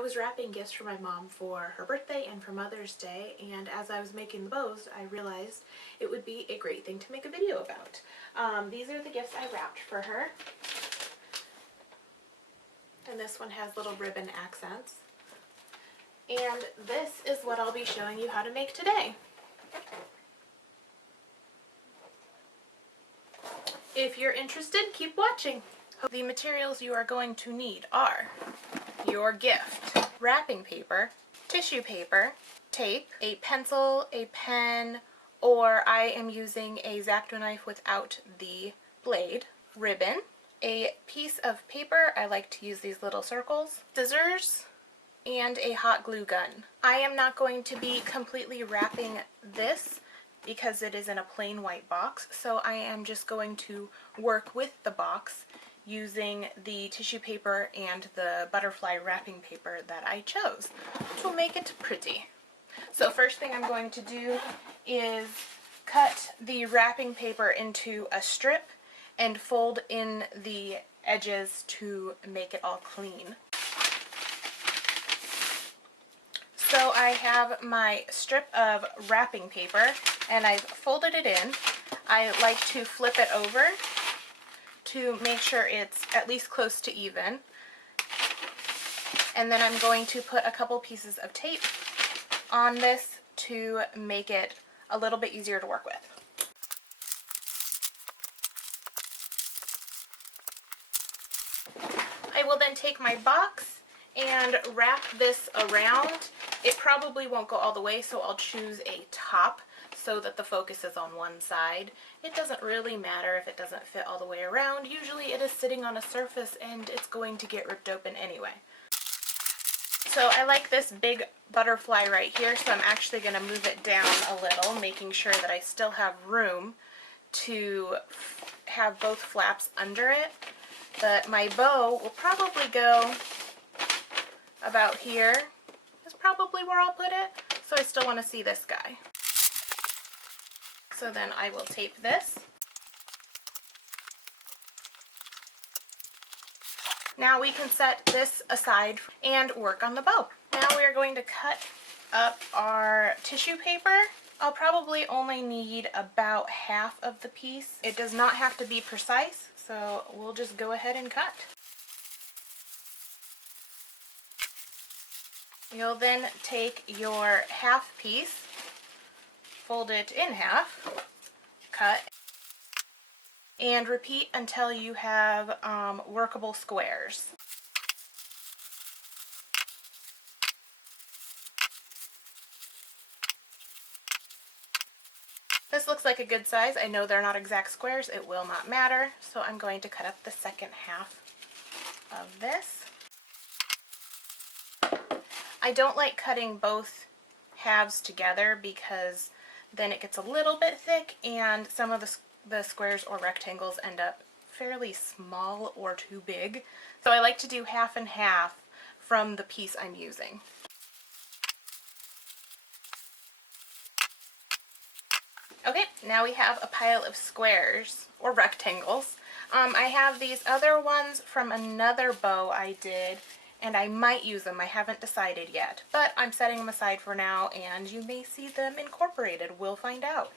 I was wrapping gifts for my mom for her birthday and for Mother's Day, and as I was making the bows, I realized it would be a great thing to make a video about. These are the gifts I wrapped for her. And this one has little ribbon accents. And this is what I'll be showing you how to make today. If you're interested, keep watching. The materials you are going to need are your gift, wrapping paper, tissue paper, tape, a pencil, a pen, or I am using a X-Acto knife without the blade, ribbon, a piece of paper, I like to use these little circles, scissors, and a hot glue gun. I am not going to be completely wrapping this because it is in a plain white box, so I am just going to work with the box using the tissue paper and the butterfly wrapping paper that I chose to make it pretty. So first thing I'm going to do is cut the wrapping paper into a strip and fold in the edges to make it all clean. So I have my strip of wrapping paper and I've folded it in. I like to flip it over to make sure it's at least close to even. And then I'm going to put a couple pieces of tape on this to make it a little bit easier to work with. I will then take my box and wrap this around. It probably won't go all the way, so I'll choose a top so that the focus is on one side. It doesn't really matter if it doesn't fit all the way around. Usually it is sitting on a surface and it's going to get ripped open anyway. So I like this big butterfly right here, so I'm actually going to move it down a little, making sure that I still have room to have both flaps under it. But my bow will probably go about here. Is probably where I'll put it. So I still want to see this guy. So then I will tape this. Now we can set this aside and work on the bow. Now we're going to cut up our tissue paper. I'll probably only need about half of the piece. It does not have to be precise, so we'll just go ahead and cut. You'll then take your half piece, fold it in half, cut, and repeat until you have workable squares. This looks like a good size. I know they're not exact squares. It will not matter. So I'm going to cut up the second half of this. I don't like cutting both halves together because then it gets a little bit thick and some of the squares or rectangles end up fairly small or too big. So I like to do half and half from the piece I'm using. Okay, now we have a pile of squares or rectangles. I have these other ones from another bow I did, and I might use them. I haven't decided yet, but I'm setting them aside for now, and you may see them incorporated. We'll find out.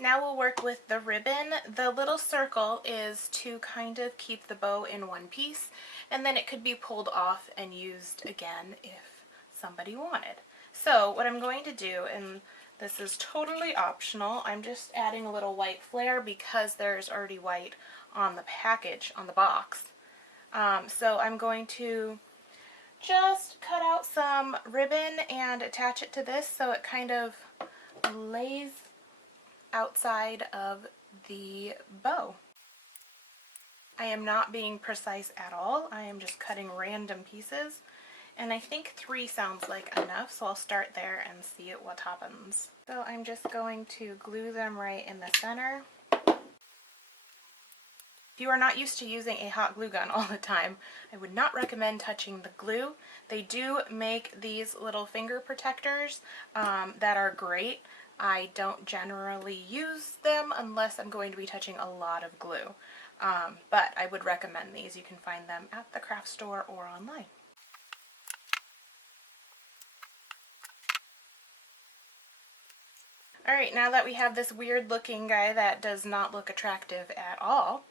Now we'll work with the ribbon. The little circle is to kind of keep the bow in one piece, and then it could be pulled off and used again if somebody wanted. So what I'm going to do, and this is totally optional, I'm just adding a little white flare because there's already white on the package, on the box. So I'm going to just cut out some ribbon and attach it to this so it kind of lays outside of the bow. I am not being precise at all. I am just cutting random pieces, and I think 3 sounds like enough, so I'll start there and see what happens. So I'm just going to glue them right in the center. If you are not used to using a hot glue gun all the time, I would not recommend touching the glue. They do make these little finger protectors that are great. I don't generally use them unless I'm going to be touching a lot of glue. But I would recommend these. You can find them at the craft store or online. Alright, now that we have this weird looking guy that does not look attractive at all,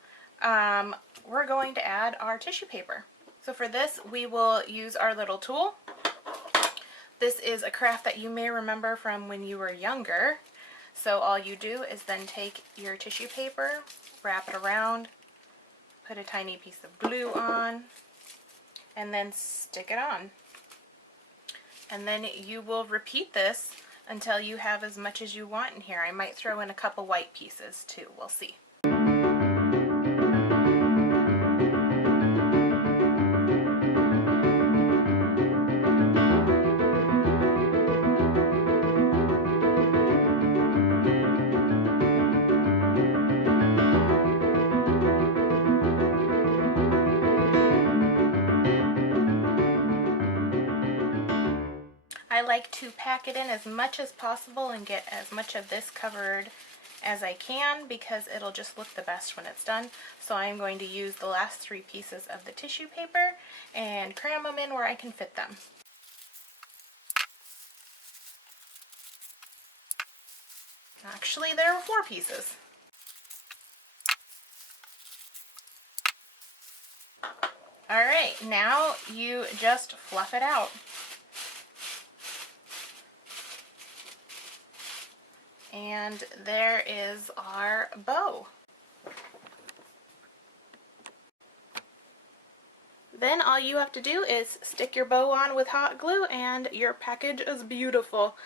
we're going to add our tissue paper. So for this, we will use our little tool. This is a craft that you may remember from when you were younger. So all you do is then take your tissue paper, wrap it around, put a tiny piece of glue on, and then stick it on. And then you will repeat this until you have as much as you want in here. I might throw in a couple white pieces too, we'll see. I like to pack it in as much as possible and get as much of this covered as I can because it'll just look the best when it's done. So I'm going to use the last 3 pieces of the tissue paper and cram them in where I can fit them. Actually, there are 4 pieces. Alright, now you just fluff it out. And there is our bow. Then all you have to do is stick your bow on with hot glue and your package is beautiful.